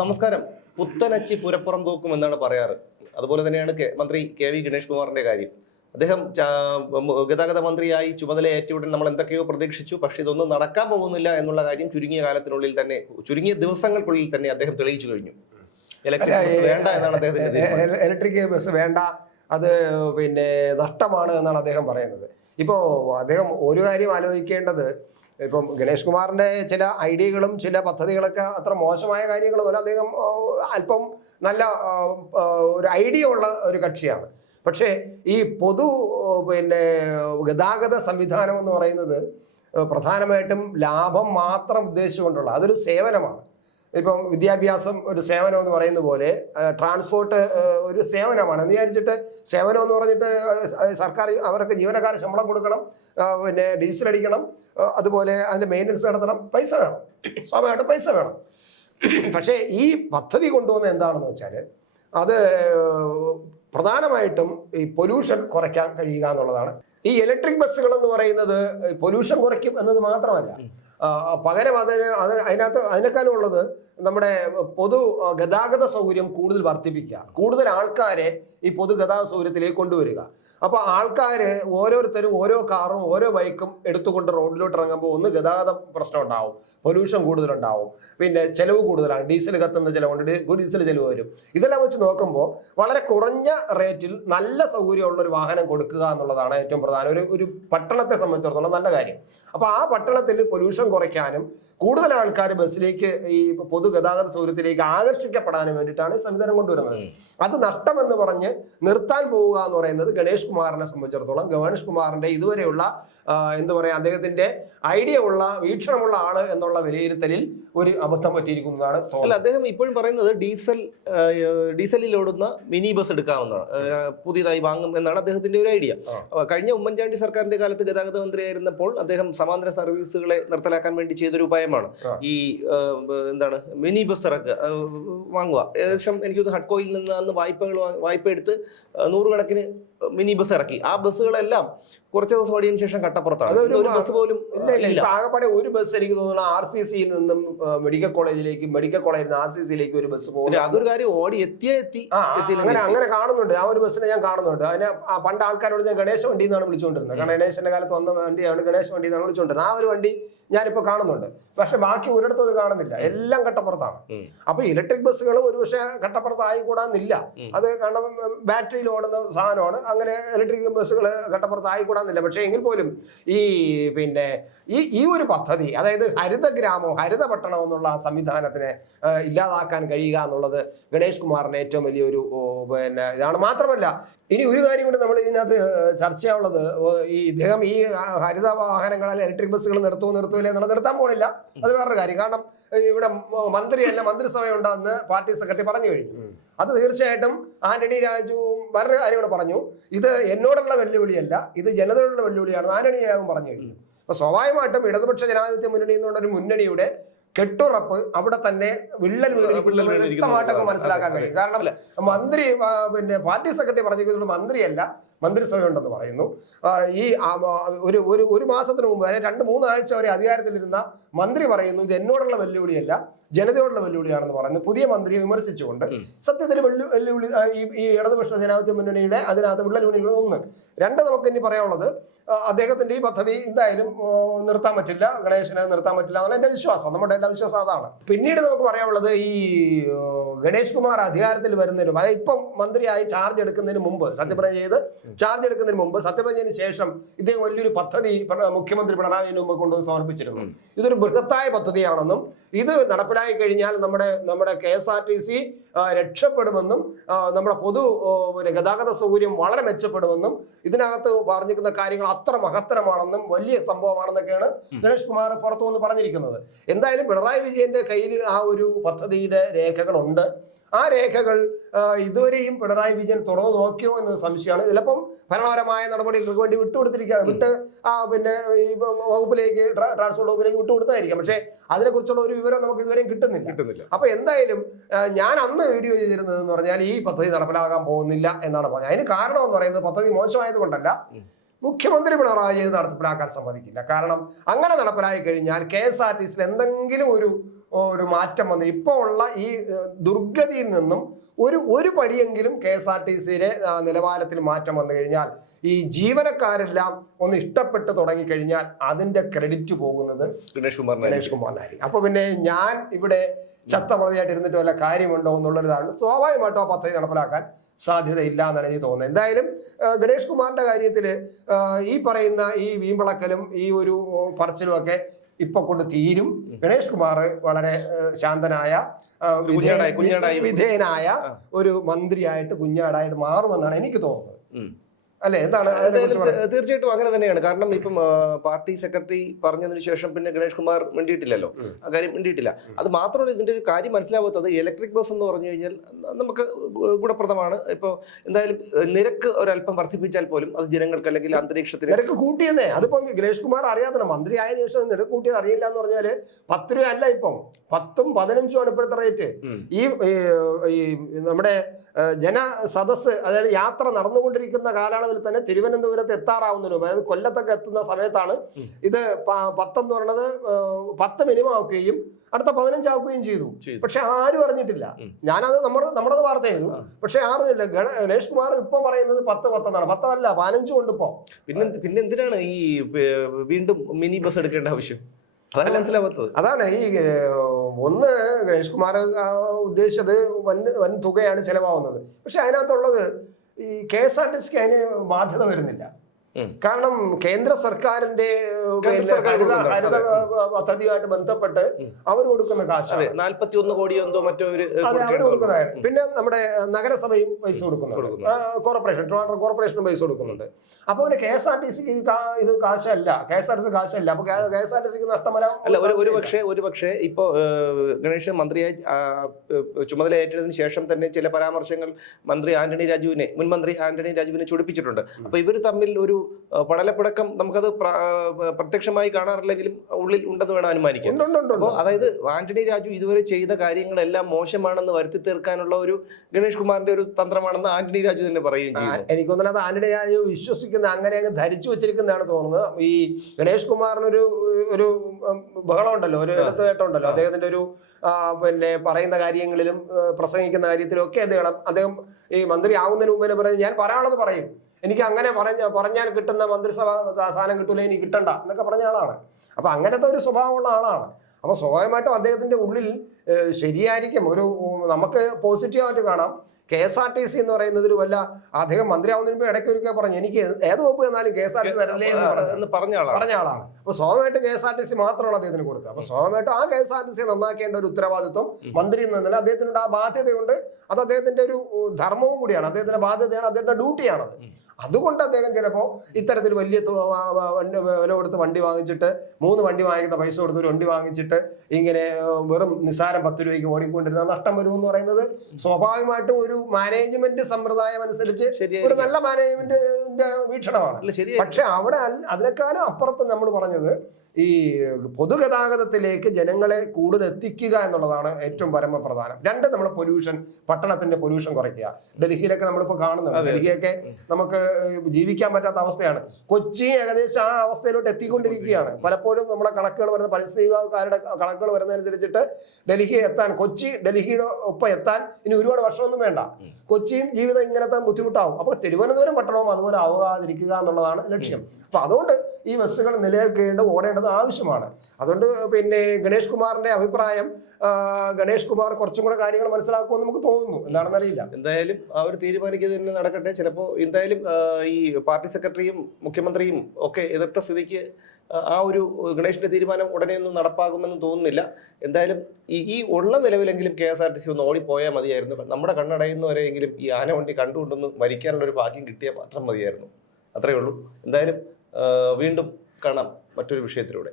നമസ്കാരം. പുത്തനച്ചി പുരപ്പുറം തൂക്കും എന്നാണ് പറയാറ്. അതുപോലെ തന്നെയാണ് മന്ത്രി കെ വി ഗണേഷ് കുമാറിന്റെ കാര്യം. അദ്ദേഹം ഗതാഗത മന്ത്രിയായി ചുമതലയേറ്റ ഉടൻ നമ്മൾ എന്തൊക്കെയോ പ്രതീക്ഷിച്ചു. പക്ഷെ ഇതൊന്നും നടക്കാൻ പോകുന്നില്ല എന്നുള്ള കാര്യം ചുരുങ്ങിയ കാലത്തിനുള്ളിൽ തന്നെ, ചുരുങ്ങിയ ദിവസങ്ങൾക്കുള്ളിൽ തന്നെ അദ്ദേഹം തെളിയിച്ചു കഴിഞ്ഞു. ഇലക്ട്രിക് ബസ് വേണ്ട എന്നാണ് അദ്ദേഹത്തിന്റെ ഇലക്ട്രിക് ബസ് വേണ്ട, അത് പിന്നെ നഷ്ടമാണ് എന്നാണ് അദ്ദേഹം പറയുന്നത്. ഇപ്പോൾ അദ്ദേഹം ഒരു കാര്യം ആലോചിക്കേണ്ടത്, ഇപ്പം ഗണേഷ് കുമാറിന്റെ ചില ഐഡിയകളും ചില പദ്ധതികളൊക്കെ അത്ര മോശമായ കാര്യങ്ങളൊന്നുമല്ല. അദ്ദേഹം അല്പം നല്ല ഒരു ഐഡിയ ഉള്ള ഒരു കക്ഷിയാണ്. പക്ഷേ ഈ പിന്നെ ഗതാഗത സംവിധാനം എന്ന് പറയുന്നത് പ്രധാനമായിട്ടും ലാഭം മാത്രം ഉദ്ദേശിച്ചുകൊണ്ടുള്ള അതൊരു സേവനമാണ്. ഇപ്പം വിദ്യാഭ്യാസം ഒരു സേവനം എന്ന് പറയുന്ന പോലെ ട്രാൻസ്പോർട്ട് ഒരു സേവനമാണ് എന്ന് വിചാരിച്ചിട്ട്, സേവനം എന്ന് പറഞ്ഞിട്ട് സർക്കാർ അവർക്ക് ജീവനക്കാർ ശമ്പളം കൊടുക്കണം, പിന്നെ ഡീസൽ അടിക്കണം, അതുപോലെ അതിൻ്റെ മെയിൻ്റനൻസ് നടത്തണം, പൈസ വേണം, സ്വാഭാവികമായിട്ടും പൈസ വേണം. പക്ഷേ ഈ പദ്ധതി കൊണ്ടുവന്ന എന്താണെന്ന് വെച്ചാൽ അത് പ്രധാനമായിട്ടും ഈ പൊല്യൂഷൻ കുറയ്ക്കാൻ കഴിയുക എന്നുള്ളതാണ്. ഈ ഇലക്ട്രിക് ബസ്സുകൾ എന്ന് പറയുന്നത് പൊല്യൂഷൻ കുറയ്ക്കും എന്നത് മാത്രമല്ല, പകരം അതിനേക്കാളും ഉള്ളത് നമ്മുടെ പൊതു ഗതാഗത സൗകര്യം കൂടുതൽ വർദ്ധിപ്പിക്കുക, കൂടുതൽ ആൾക്കാരെ ഈ പൊതുഗതാഗത സൗകര്യത്തിലേക്ക് കൊണ്ടുവരിക. അപ്പോൾ ആൾക്കാർ ഓരോരുത്തരും ഓരോ കാറും ഓരോ ബൈക്കും എടുത്തുകൊണ്ട് റോഡിലോട്ട് ഇറങ്ങുമ്പോൾ ഒന്ന് ഗതാഗത പ്രശ്നം ഉണ്ടാവും, പൊല്യൂഷൻ കൂടുതലുണ്ടാവും, പിന്നെ ചെലവ് കൂടുതലാണ്, ഡീസൽ കത്തുന്ന ചിലവുണ്ട്, ഡീസൽ ചെലവ് വരും. ഇതെല്ലാം വെച്ച് നോക്കുമ്പോൾ വളരെ കുറഞ്ഞ റേറ്റിൽ നല്ല സൗകര്യമുള്ള ഒരു വാഹനം കൊടുക്കുക എന്നുള്ളതാണ് ഏറ്റവും പ്രധാനം, ഒരു പട്ടണത്തെ സംബന്ധിച്ചിടത്തോളം നല്ല കാര്യം. അപ്പോൾ ആ പട്ടണത്തിൽ പൊല്യൂഷൻ കുറയ്ക്കാനും കൂടുതൽ ആൾക്കാർ ബസ്സിലേക്ക് ഈ പൊതുഗതാഗത സൗകര്യത്തിലേക്ക് ആകർഷിക്കപ്പെടാനും വേണ്ടിയിട്ടാണ് ഈ സംവിധാനം കൊണ്ടുവരുന്നത്. അത് നഷ്ടമെന്ന് പറഞ്ഞ് നിർത്താൻ പോവുക എന്ന് പറയുന്നത് ഗണേഷ് കുമാറിനെ സംബന്ധിച്ചിടത്തോളം, ഗണേഷ് കുമാറിന്റെ ഇതുവരെയുള്ള എന്താ പറയുക, അദ്ദേഹത്തിന്റെ ഐഡിയ ഉള്ള വീക്ഷണമുള്ള ആള് എന്നുള്ള വിലയിരുത്തലിൽ ഒരു അബദ്ധം പറ്റിയിരിക്കുന്നതാണ്. അല്ല, അദ്ദേഹം ഇപ്പോഴും പറയുന്നത് ഡീസലിൽ ഓടുന്ന മിനി ബസ് എടുക്കാവുന്നതാണ്, പുതിയതായി വാങ്ങും എന്നാണ് അദ്ദേഹത്തിന്റെ ഒരു ഐഡിയ. കഴിഞ്ഞ ഉമ്മൻചാണ്ടി സർക്കാരിന്റെ കാലത്ത് ഗതാഗത മന്ത്രിയായിരുന്നപ്പോൾ അദ്ദേഹം സമാന്തര സർവീസുകളെ നിർത്തലാക്കാൻ വേണ്ടി ചെയ്തൊരു ഉപായമാണ് ഈ എന്താണ് മിനി ബസ് വാങ്ങുക. ഏകദേശം എനിക്ക് ഹഡ്കോയിൽ നിന്ന് അന്ന് വായ്പ എടുത്ത് നൂറുകണക്കിന് മിനി ബസ് ഇറക്കി. ആ ബസ്സുകളെല്ലാം കുറച്ച് ദിവസം ഓടിയതിനു ശേഷം കട്ടപ്പുറത്താണ്. ഒരു ബസ് പോലും ആകെപ്പാടെ ഒരു ബസ് എനിക്ക് തോന്നുന്നു RCCയിൽ നിന്നും മെഡിക്കൽ കോളേജിൽ നിന്ന് RCCയിലേക്ക് ഒരു ബസ് പോകും. അതൊരു കാര്യം, ഓടി അങ്ങനെ കാണുന്നുണ്ട്. ആ ഒരു ബസ്സിനെ ഞാൻ കാണുന്നുണ്ട്. അതിനെ പണ്ട് ആൾക്കാരോട് ഞാൻ ഗണേശ വണ്ടി എന്നാണ് വിളിച്ചുകൊണ്ടിരുന്നത്. കാരണം ഗണേശന്റെ കാലത്ത് വന്ന വണ്ടിയാണ് ഗണേശ വണ്ടി എന്നാണ് വിളിച്ചുകൊണ്ടിരുന്നത്. ആ ഒരു വണ്ടി ഞാനിപ്പോ കാണുന്നുണ്ട്. പക്ഷെ ബാക്കി ഒരിടത്തും അത് കാണുന്നില്ല, എല്ലാം കട്ടപ്പുറത്താണ്. അപ്പൊ ഇലക്ട്രിക് ബസ്സുകൾ ഒരുപക്ഷെ കട്ടപ്പുറത്ത് ആയിക്കൂടാന്നില്ല. അത് കാരണം ബാറ്ററിയിൽ ഓടുന്ന സാധനമാണ്. അങ്ങനെ ഇലക്ട്രിക് ബസ്സുകൾ കട്ടപ്പുറത്ത് ആയിക്കൂടാന്നില്ല. പക്ഷെ എങ്കിൽ പോലും പിന്നെ ഈ ഒരു പദ്ധതി, അതായത് ഹരിത ഗ്രാമം, ഹരിത പട്ടണം എന്നുള്ള സംവിധാനത്തിനെ ഇല്ലാതാക്കാൻ കഴിയുക എന്നുള്ളത് ഗണേഷ് കുമാറിന് ഏറ്റവും വലിയൊരു പിന്നെ ഇതാണ്. മാത്രമല്ല ഇനി ഒരു കാര്യം കൂടി നമ്മൾ ഇതിനകത്ത് ചർച്ച ചെയ്യാനുള്ളത്, ഇദ്ദേഹം ഈ ഹരിത വാഹനങ്ങളിൽ ഇലക്ട്രിക് ബസ്സുകൾ നിർത്തൂലേ എന്നുള്ളത് നിർത്താൻ പോണില്ല. അത് വേറൊരു കാര്യം. കാരണം ഇവിടെ മന്ത്രിയല്ല, മന്ത്രിസഭയുണ്ടെന്ന് പാർട്ടി സെക്രട്ടറി പറഞ്ഞു കഴിഞ്ഞു. അത് തീർച്ചയായിട്ടും ആന്റണി രാജുവും വേറൊരു കാര്യം കൂടെ പറഞ്ഞു, ഇത് എന്നോടുള്ള വെല്ലുവിളിയല്ല, ഇത് ജനതയോടുള്ള വെല്ലുവിളിയാണെന്ന് ആന്റണി രാജുവും പറഞ്ഞു കഴിഞ്ഞു. അപ്പൊ സ്വാഭാവികമായിട്ടും ഇടതുപക്ഷ ജനാധിപത്യ മുന്നണി എന്നുള്ളൊരു മുന്നണിയുടെ കെട്ടുറപ്പ് അവിടെ തന്നെ വിള്ളൽ വീണിരിക്കുന്നത് വ്യക്തമായിട്ടൊക്കെ മനസ്സിലാക്കാൻ കഴിയും. കാരണം മന്ത്രി പിന്നെ പാർട്ടി സെക്രട്ടറി പറഞ്ഞിരിക്കുന്നത് മന്ത്രിയല്ല, മന്ത്രിസഭയുണ്ടെന്ന് പറയുന്നു. ഈ ഒരു മാസത്തിന് മുമ്പ്, അതായത് 2-3 ആഴ്ച വരെ അധികാരത്തിലിരുന്ന മന്ത്രി പറയുന്നു ഇത് എന്നോടുള്ള വെല്ലുവിളിയല്ല, ജനതയോടുള്ള വെല്ലുവിളിയാണെന്ന് പറയുന്നു. പുതിയ മന്ത്രിയെ വിമർശിച്ചുകൊണ്ട് സത്യത്തിൽ വെല്ലുവിളി ഈ ഇടതുപക്ഷ ജനാധിപത്യ മുന്നണിയുടെ അതിനകത്ത് വെല്ലുവിളികൾ 1. 2 നമുക്ക് ഇനി പറയാനുള്ളത്, അദ്ദേഹത്തിന്റെ ഈ പദ്ധതി എന്തായാലും നിർത്താൻ പറ്റില്ല, ഗണേശനെ നിർത്താൻ പറ്റില്ല എന്നാണ് എന്റെ വിശ്വാസം. നമ്മുടെ എല്ലാ വിശ്വാസം അതാണ്. പിന്നീട് നമുക്ക് പറയാനുള്ളത്, ഈ ഗണേഷ് കുമാർ അധികാരത്തിൽ വരുന്നതിനും, അതായത് ഇപ്പം മന്ത്രിയായി ചാർജ് എടുക്കുന്നതിന് മുമ്പ്, സത്യപ്രതിജ്ഞ ചെയ്ത് ചാർജ് എടുക്കുന്നതിന് മുമ്പ്, സത്യപ്രതിജ്ഞയ്ക്ക് ശേഷം ഇദ്ദേഹം വലിയൊരു പദ്ധതി മുഖ്യമന്ത്രി പിണറായി വിജയന് മുമ്പ് കൊണ്ടുവന്ന് സമർപ്പിച്ചിരുന്നു. ഇതൊരു ബൃഹത്തായ പദ്ധതിയാണെന്നും ഇത് നടപ്പിലായി കഴിഞ്ഞാൽ നമ്മുടെ KSRTC രക്ഷപ്പെടുമെന്നും നമ്മുടെ ഗതാഗത സൗകര്യം വളരെ മെച്ചപ്പെടുമെന്നും ഇതിനകത്ത് പറഞ്ഞിരിക്കുന്ന കാര്യങ്ങൾ അത്ര മഹത്തരമാണെന്നും വലിയ സംഭവമാണെന്നൊക്കെയാണ് ഗണേഷ് കുമാർ പുറത്തു വന്ന് പറഞ്ഞിരിക്കുന്നത്. എന്തായാലും പിണറായി വിജയന്റെ കയ്യിൽ ആ ഒരു പദ്ധതിയുടെ രേഖകളുണ്ട്. ആ രേഖകൾ ഇതുവരെയും പിണറായി വിജയൻ തുറന്നു നോക്കിയോ എന്നത് സംശയമാണ്. ചിലപ്പം ഭരണപരമായ നടപടികൾക്ക് വേണ്ടി പിന്നെ ഈ വകുപ്പിലേക്ക്, ട്രാൻസ്പോർട്ട് വകുപ്പിലേക്ക് വിട്ടുകൊടുത്തായിരിക്കാം. പക്ഷേ അതിനെക്കുറിച്ചുള്ള ഒരു വിവരം നമുക്ക് ഇതുവരെയും കിട്ടുന്നില്ല. അപ്പൊ എന്തായാലും ഞാൻ അന്ന് വീഡിയോ ചെയ്തിരുന്നത് എന്ന് പറഞ്ഞാൽ ഈ പദ്ധതി നടപ്പിലാകാൻ പോകുന്നില്ല എന്നാണ് പറഞ്ഞത്. അതിന് കാരണം എന്ന് പറയുന്നത് പദ്ധതി മോശമായത് കൊണ്ടല്ല, മുഖ്യമന്ത്രി പിണറായി നടപ്പിലാക്കാൻ സമ്മതിക്കില്ല. കാരണം അങ്ങനെ നടപ്പിലായി കഴിഞ്ഞാൽ KSRTCയിൽ എന്തെങ്കിലും ഒരു മാറ്റം വന്നു. ഇപ്പോൾ ഉള്ള ഈ ദുർഗതിയിൽ നിന്നും ഒരു പടിയെങ്കിലും KSRTCയുടെ നിലവാരത്തിൽ മാറ്റം വന്നു കഴിഞ്ഞാൽ, ഈ ജീവനക്കാരെല്ലാം ഒന്ന് ഇഷ്ടപ്പെട്ട് തുടങ്ങിക്കഴിഞ്ഞാൽ അതിന്റെ ക്രെഡിറ്റ് പോകുന്നത് ഗണേഷ് കുമാറിനായിരിക്കും. അപ്പൊ പിന്നെ ഞാൻ ഇവിടെ ചത്തമതിയായിട്ട് ഇരുന്നിട്ട് വല്ല കാര്യമുണ്ടോ എന്നുള്ളൊരിതാണ്. സ്വാഭാവികമായിട്ടും ആ പദ്ധതി നടപ്പിലാക്കാൻ സാധ്യതയില്ല എന്നാണ് എനിക്ക് തോന്നുന്നത്. എന്തായാലും ഗണേഷ് കുമാറിന്റെ കാര്യത്തിൽ ഈ പറയുന്ന ഈ വീമ്പിളക്കലും ഈ ഒരു പറച്ചിലും ഒക്കെ ഇപ്പൊ കൊണ്ട് തീരും. ഗണേഷ് കുമാർ വളരെ ശാന്തനായ വിധേയനായ ഒരു മന്ത്രിയായിട്ട് കുഞ്ഞാടായിട്ട് മാറുമെന്നാണ് എനിക്ക് തോന്നുന്നത്. അല്ലെ, എന്താണ്? തീർച്ചയായിട്ടും അങ്ങനെ തന്നെയാണ്. കാരണം ഇപ്പം പാർട്ടി സെക്രട്ടറി പറഞ്ഞതിന് ശേഷം പിന്നെ ഗണേഷ് കുമാർ മിണ്ടിയിട്ടില്ലല്ലോ, ആ കാര്യം മിണ്ടിയിട്ടില്ല. അത് മാത്രമല്ല, ഇതിന്റെ ഒരു കാര്യം മനസ്സിലാവാത്തത് ഇലക്ട്രിക് ബസ് എന്ന് പറഞ്ഞു കഴിഞ്ഞാൽ നമുക്ക് ഗുണപ്രദമാണ്. ഇപ്പോൾ എന്തായാലും നിരക്ക് ഒരല്പം വർദ്ധിപ്പിച്ചാൽ പോലും അത് ജനങ്ങൾക്ക് അല്ലെങ്കിൽ അന്തരീക്ഷത്തിൽ നിരക്ക് കൂട്ടിയെന്നേ. അതിപ്പം ഗണേഷ് കുമാർ അറിയാതെ മന്ത്രി ആയ ശേഷം നിരക്ക് കൂട്ടിയത് അറിയില്ല എന്ന് പറഞ്ഞാല് 10 രൂപ അല്ല, ഇപ്പം 10ഉം 15ഉം ആണ് ഇപ്പോഴത്തെ റേറ്റ്. ഈ നമ്മുടെ ജനസദസ്, അതായത് യാത്ര നടന്നുകൊണ്ടിരിക്കുന്ന കാലയളവിൽ തന്നെ തിരുവനന്തപുരത്ത് എത്താറാവുന്നതിന് മുമ്പ്, അതായത് കൊല്ലത്തൊക്കെ എത്തുന്ന സമയത്താണ് ഇത് 10 എന്ന് പറയുന്നത് 10 മിനിമം ആക്കുകയും അടുത്ത 15 ആക്കുകയും ചെയ്തു. പക്ഷെ ആരും അറിഞ്ഞിട്ടില്ല. ഞാനത് നമ്മളത് വാർത്ത ചെയ്തു, പക്ഷെ അറിഞ്ഞില്ല. ഗണേഷ് കുമാർ ഇപ്പം പറയുന്നത് 10 എന്നാണ്. 10 അല്ല, 15 കൊണ്ട് ഇപ്പോ. പിന്നെ എന്തിനാണ് ഈ വീണ്ടും മിനി ബസ് എടുക്കേണ്ട ആവശ്യം? അതാണ് മനസ്സിലാവാത്തത്. അതാണ് ഈ ഒന്ന് ഗണേഷ് കുമാർ ഉദ്ദേശിച്ചത് വൻ തുകയാണ് ചെലവാകുന്നത്. പക്ഷെ അതിനകത്തുള്ളത് ഈ KSRTCക്ക് അതിന് ബാധ്യത വരുന്നില്ല. കാരണം കേന്ദ്ര സർക്കാരിന്റെ ഹരിത പദ്ധതിയുമായിട്ട് ബന്ധപ്പെട്ട് അവർ കൊടുക്കുന്ന കാശ് 41 കോടിയോ എന്തോ മറ്റോ അവർ കൊടുക്കുന്നതാണ്. പിന്നെ നമ്മുടെ നഗരസഭയും പൈസ കൊടുക്കുന്നുണ്ട്, ട്രിവാൻഡ്രം കോർപ്പറേഷനും പൈസ കൊടുക്കുന്നുണ്ട്. അപ്പൊ പിന്നെ KSRTCക്ക് ഇത് കാശല്ല, KSRTC കാശല്ല. അപ്പൊ KSRTCക്ക് നഷ്ടം വരാം. അല്ല, ഒരു പക്ഷേ ഇപ്പോ ഗണേഷ് മന്ത്രിയായി ചുമതല ഏറ്റതിനു ശേഷം തന്നെ ചില പരാമർശങ്ങൾ മുൻ മന്ത്രി ആന്റണി രാജുവിനെ ചൊടിപ്പിച്ചിട്ടുണ്ട്. അപ്പൊ ഇവർ തമ്മിൽ ഒരു പടലപ്പിടക്കം നമുക്കത് പ്രത്യക്ഷമായി കാണാറില്ലെങ്കിലും ഉള്ളിൽ ഉണ്ടെന്ന് വേണം അനുമാനിക്കാൻ. അതായത് ആന്റണി രാജു ഇതുവരെ ചെയ്ത കാര്യങ്ങളെല്ലാം മോശമാണെന്ന് വരുത്തി തീർക്കാനുള്ള ഒരു ഗണേഷ് കുമാറിന്റെ ഒരു തന്ത്രമാണെന്ന് ആന്റണി രാജു തന്നെ പറയുകയും ചെയ്തു. എനിക്ക് തോന്നുന്നത് ആന്റണി രാജു വിശ്വസിക്കുന്ന, അങ്ങനെ അങ്ങ് ധരിച്ചു വെച്ചിരിക്കുന്നതാണ് തോന്നുന്നത്. ഈ ഗണേഷ് കുമാറിനൊരു ബഹളം ഉണ്ടല്ലോ, ഒരു എടുത്തുകേട്ടുണ്ടല്ലോ, അദ്ദേഹത്തിന്റെ ഒരു പിന്നെ പറയുന്ന കാര്യങ്ങളിലും പ്രസംഗിക്കുന്ന കാര്യത്തിലും ഒക്കെ അദ്ദേഹം ഈ മന്ത്രി ആകുന്നതിന് മുമ്പ് തന്നെ പറയും, ഞാൻ പറയാനുള്ളത് പറയും, എനിക്ക് അങ്ങനെ പറഞ്ഞാൽ കിട്ടുന്ന മന്ത്രിസഭ സ്ഥാനം കിട്ടൂല, എനിക്ക് കിട്ടണ്ട എന്നൊക്കെ പറഞ്ഞ ആളാണ്. അപ്പൊ അങ്ങനത്തെ ഒരു സ്വഭാവമുള്ള ആളാണ്. അപ്പൊ സ്വാഭാവികമായിട്ടും അദ്ദേഹത്തിന്റെ ഉള്ളിൽ ശരിയായിരിക്കും. നമുക്ക് പോസിറ്റീവായിട്ട് കാണാം. KSRTC എന്ന് പറയുന്നതിൽ വല്ല അദ്ദേഹം മന്ത്രിയാവുന്നതിന് മുമ്പ് ഇടയ്ക്കൊരിക്കൽ പറഞ്ഞു, എനിക്ക് ഏത് വകുപ്പ് തന്നാലും KSRTC തരല്ലേ എന്ന് പറഞ്ഞ ആളാണ്. അപ്പൊ സ്വാഭാവികമായിട്ട് KSRTC മാത്രമാണ് അദ്ദേഹത്തിന് കൊടുത്തത്. അപ്പൊ സ്വാഭാവികമായിട്ടും ആ KSRTC നന്നാക്കേണ്ട ഒരു ഉത്തരവാദിത്വം മന്ത്രി എന്നല്ല, അദ്ദേഹത്തിനുള്ള ആ ബാധ്യതയുണ്ട്. അത് അദ്ദേഹത്തിന്റെ ഒരു ധർമ്മവും കൂടിയാണ്, അദ്ദേഹത്തിന്റെ ബാധ്യതയാണ്, അദ്ദേഹത്തിന്റെ ഡ്യൂട്ടിയാണത്. അതുകൊണ്ട് അദ്ദേഹം ചിലപ്പോൾ ഇത്തരത്തിൽ വലിയ വില കൊടുത്ത് വണ്ടി വാങ്ങിച്ചിട്ട് 3 വണ്ടി വാങ്ങിക്കുന്ന പൈസ കൊടുത്ത് ഒരു വണ്ടി വാങ്ങിച്ചിട്ട് ഇങ്ങനെ വെറും നിസ്സാരം 10 രൂപയ്ക്ക് ഓടിക്കൊണ്ടിരുന്ന നഷ്ടം വരുമെന്ന് പറയുന്നത് സ്വാഭാവികമായിട്ടും ഒരു മാനേജ്മെന്റ് സമ്പ്രദായം അനുസരിച്ച് ഒരു നല്ല മാനേജ്മെന്റിന്റെ വീക്ഷണമാണ്. പക്ഷെ അവിടെ അതിനേക്കാളും അപ്പുറത്ത് നമ്മൾ പറഞ്ഞത് ഈ പൊതുഗതാഗതത്തിലേക്ക് ജനങ്ങളെ കൂടുതൽ എത്തിക്കുക എന്നുള്ളതാണ് ഏറ്റവും പരമപ്രധാനം. 2, നമ്മൾ പൊല്യൂഷൻ, പട്ടണത്തിന്റെ പൊല്യൂഷൻ കുറയ്ക്കുക. ഡൽഹിയിലൊക്കെ നമ്മളിപ്പോൾ കാണുന്നുണ്ട്, ഡൽഹിയൊക്കെ നമുക്ക് ജീവിക്കാൻ പറ്റാത്ത അവസ്ഥയാണ്. കൊച്ചി ഏകദേശം ആ അവസ്ഥയിലോട്ട് എത്തിക്കൊണ്ടിരിക്കുകയാണ്. പലപ്പോഴും നമ്മുടെ കണക്കുകൾ വരുന്ന പരിസ്ഥിതികാരുടെ കണക്കുകൾ വരുന്നതനുസരിച്ചിട്ട് കൊച്ചി ഡൽഹിയുടെ ഒപ്പം എത്താൻ ഇനി ഒരുപാട് വർഷമൊന്നും വേണ്ട. കൊച്ചിയും ജീവിതം ഇങ്ങനത്തെ ബുദ്ധിമുട്ടാവും. അപ്പോൾ തിരുവനന്തപുരം പട്ടണവും അതുപോലെ ആവാതിരിക്കുക എന്നുള്ളതാണ് ലക്ഷ്യം. അപ്പൊ അതുകൊണ്ട് ഈ ബസ്സുകൾ ഓടേണ്ടത് ആവശ്യമാണ്. അതുകൊണ്ട് പിന്നെ ഗണേഷ് കുമാറിന്റെ അഭിപ്രായം, ഗണേഷ് കുമാർ കുറച്ചും കൂടെ കാര്യങ്ങൾ മനസ്സിലാക്കുമെന്ന് നമുക്ക് തോന്നുന്നു. എന്താണെന്ന് അറിയില്ല. എന്തായാലും അവർ തീരുമാനിക്കുന്നത് തന്നെ നടക്കട്ടെ. ചിലപ്പോൾ എന്തായാലും ഈ പാർട്ടി സെക്രട്ടറിയും മുഖ്യമന്ത്രിയും ഒക്കെ എതിർത്ത സ്ഥിതിക്ക് ആ ഒരു ഗണേഷിന്റെ തീരുമാനം ഉടനെ ഒന്നും നടപ്പാകുമെന്ന് തോന്നുന്നില്ല. എന്തായാലും ഈ ഉള്ള നിലവിലെങ്കിലും KSRTC ഒന്ന് ഓടിപ്പോയാൽ മതിയായിരുന്നു. നമ്മുടെ കണ്ണടയുന്നവരെയെങ്കിലും ഈ ആനവണ്ടി കണ്ടുകൊണ്ടൊന്ന് മരിക്കാനുള്ള ഒരു ഭാഗ്യം കിട്ടിയാൽ മാത്രം മതിയായിരുന്നു. അത്രയേ ഉള്ളൂ. എന്തായാലും വീണ്ടും കാണാം മറ്റൊരു വിഷയത്തിലൂടെ.